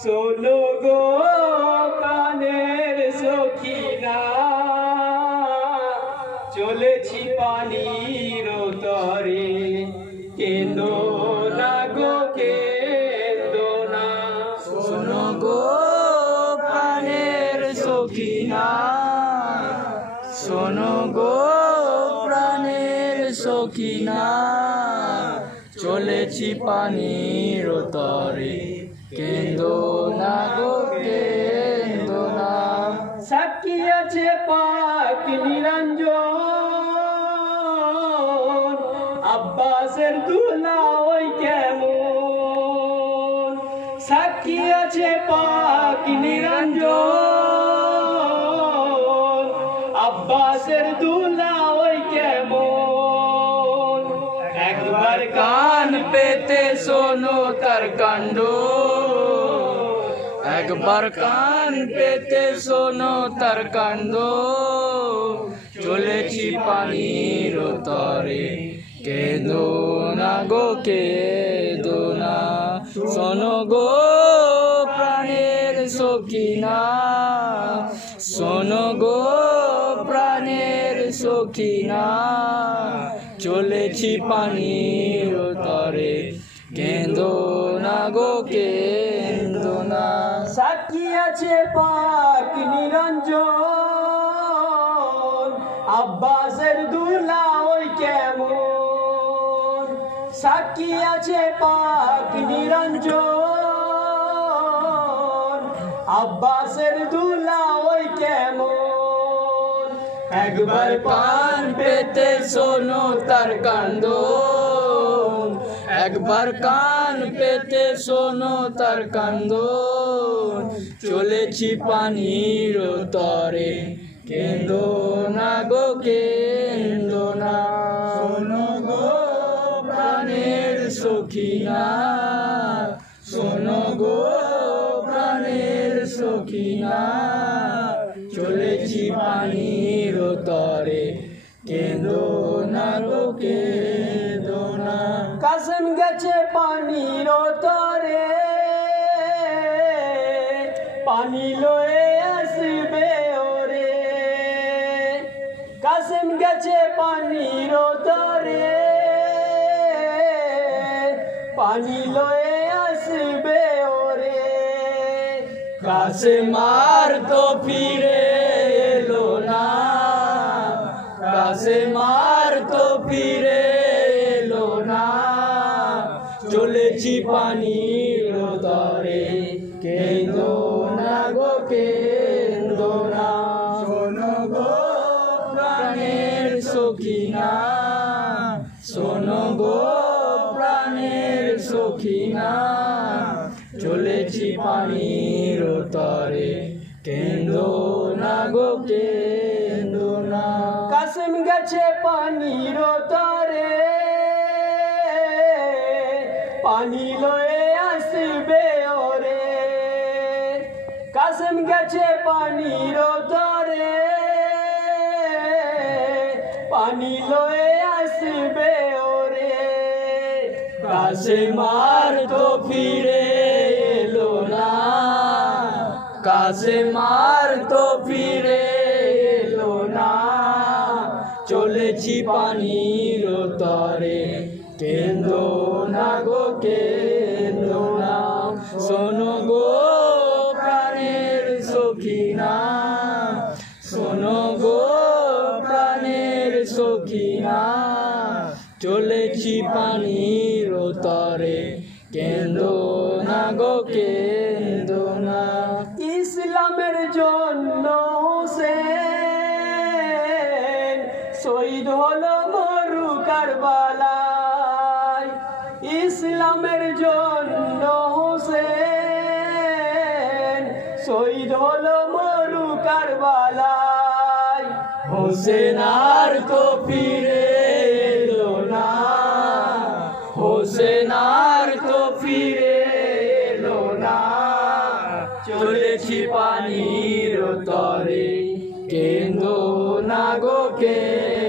শোনো গো প্রাণের সখিনা, চলেছি পানির তরে, কেঁদো না গো কেঁদো না। শোনো গো প্রাণের সখিনা, শোনো গো প্রাণের সখিনা, চলেছি পানির তরে, কেঁদো না গো কেঁদো না। সাক্ষী আছে পাক নিরঞ্জন, আব্বাসের দুলা ওই কেমন। সাক্ষী আছে পাক নিরঞ্জন, আব্বাসের দুলা ওই কেমন। একবার কান পেতে শোনো তার কাণ্ড, একবার কান পেতে শোনো তার কাণ্ড, চলেছি পানির তরে, কেঁদো না গো কেঁদো না। শোনো গো প্রাণের সখিনা, শোনো গো প্রাণের সখিনা, চলেছি পানির তরে, কেঁদো না গো কেঁদো না। সাক্ষী আছে পাক নিরঞ্জন, আব্বাসের দুলা ওই কেমন। সাক্ষী আছে পাক নিরঞ্জন, আব্বাসের দুলা ওই কেমন। একবার কান পেতে শোনো তার কাণ্ড, একবার কান পেতে শোনো তার কাণ্ড, চলেছি পানির তরে, কেঁদো না গো কেঁদো না। শোনো গো প্রাণের সখিনা, শোনো গো প্রাণের সখিনা, চলেছি পানির তরে, কেঁদো না গো কেঁদো না। কাসেম গেছে পানির তরে, পানি লয়ে আসবে ওরে। কাসেম গেছে পানির তরে, পানি লয়ে আসবে ওরে। কাসেম আর তো ফিরে এলো না, কাসেম আর তো ফিরে এলো না, চলেছি পানির তরে, কেঁদো না গো কেঁদো না। শোনো গো প্রাণের সখিনা, শোনো গো প্রাণের সখিনা, চলেছি পানির তরে, কেঁদো না গো কেঁদো না। কাসেম গেছে পানির তরে, পানি লয়ে আসবে ওরে। কাসেম গেছে পানির তরে, পানি লয়ে আসবে ওরে। কাসেম আর তো ফিরে এলো না, কাসেম আর তো ফিরে এলো না, চলেছি পানির তরে, কেঁদো না গো কেঁদো না। শোনো গো প্রাণের সখিনা, শোনো গো প্রাণের সখিনা, চলেছি পানির তরে, কেঁদো না গো কেঁদো না। ইসলামের জন্য হোসেন শহীদ হলো মরু কারবালায়। ইসলামের জন্য হোসেন শহীদ হলো মরু কারবালায়। হোসেন আর তো ফিরে এলো না, হোসেন আর তো ফিরে এলো না, চলেছি পানির তরে, কেঁদো না গো কে